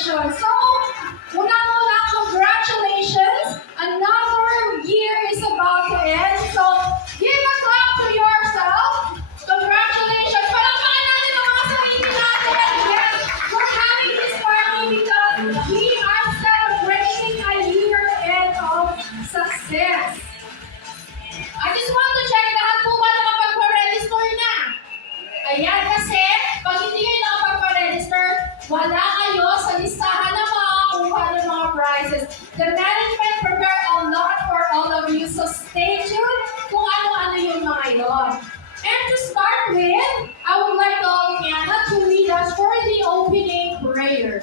congratulations. So, unang-una, congratulations. Another year is about to end. So, give a clap to yourself. Congratulations. Palakpakan natin ang mga sarili natin. Yes, we're having this party because we are celebrating a year end of success. I just want to check lahat po ba nakapagpa-register na? Ayan, kasi pag hindi kayo nakapagpa-register, wala kayo sa listahan na makakuha ng mga prizes. The management prepared a lot for all of you, so stay tuned kung ano-ano yung mga yon. And to start with, I would like to call Anna to lead us for the opening prayer.